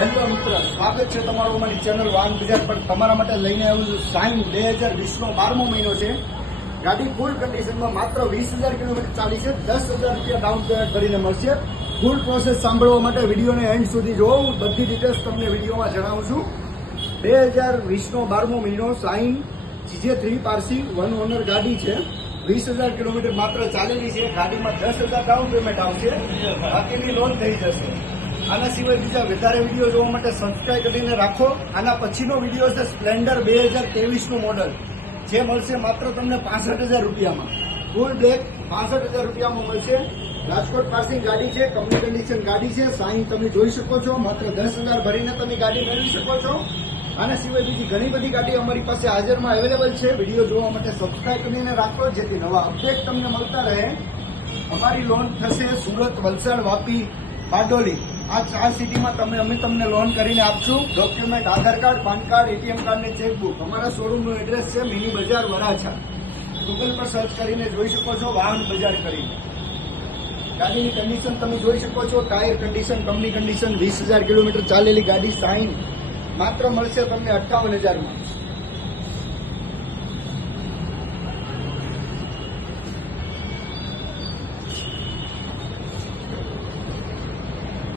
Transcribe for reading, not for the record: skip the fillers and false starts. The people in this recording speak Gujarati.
હેલો મિત્ર, સ્વાગત છે તમારું અમારી ચેનલ વાહન બજાર પર. તમારા માટે લઈને આવ્યું છું શાઇન 2020નો 12મો મહિનો છે. ગાડી ફૂલ કન્ડિશનમાં માત્ર 20,000 કિલોમીટર ચાલી છે. 10,000 રૂપિયા ડાઉન પેમેન્ટ કરીને મળશે. ફૂલ પ્રોસેસ સાંભળવા માટે વિડીયોને એન્ડ સુધી જોવો. હું બધી ડિટેલ્સ તમને વિડીયોમાં જણાવું છું. 2020નો 12મો મહિનો shine GJ3 Parsi one honour ગાડી છે. 20,000 કિલોમીટર માત્ર ચાલેલી છે. ગાડીમાં 10,000 ડાઉન પેમેન્ટ આવશે, બાકીની લોન થઈ જશે. આના સિવાય બીજા વધારે વિડીયો જોવા માટે સબસ્ક્રાઇબ કરીને રાખો. આના પછીનો વિડીયો છે સ્પ્લેન્ડર 2023નું મોડલ, જે મળશે માત્ર તમને 65,000 રૂપિયામાં. ફૂલ બ્લેક 65,000 રૂપિયામાં મળશે. રાજકોટ પાસિંગ ગાડી છે, કંપની કન્ડિશન ગાડી છે. શાઇન તમે જોઈ શકો છો, માત્ર 10,000 ભરીને તમે ગાડી મેળવી શકો છો. આના સિવાય બીજી ઘણી બધી ગાડી અમારી પાસે હાજરમાં અવેલેબલ છે. વિડીયો જોવા માટે સબસ્ક્રાઇબ કરીને રાખો, જેથી નવા અપડેટ તમને મળતા રહે. અમારી લોન થશે સુરત, વલસાડ, વાપી, બારડોલી. આ 4 સિટીમાં અમે તમને લોન કરીને આપશું. Document Aadhaar card, PAN card, ATM card ને ચેકબુક. અમારા શોરૂમનું એડ્રેસ છે મિની બજાર, વરાછા. ગૂગલ પર સર્ચ કરીને જોઈ શકો છો, વાહન બજાર કરીને. ગાડીની કન્ડિશન તમે જોઈ શકો છો. Tyre condition, company condition. 20,000 kilometre ચાલેલી ગાડી શાઇન માત્ર મળશે તમને 58,000માં.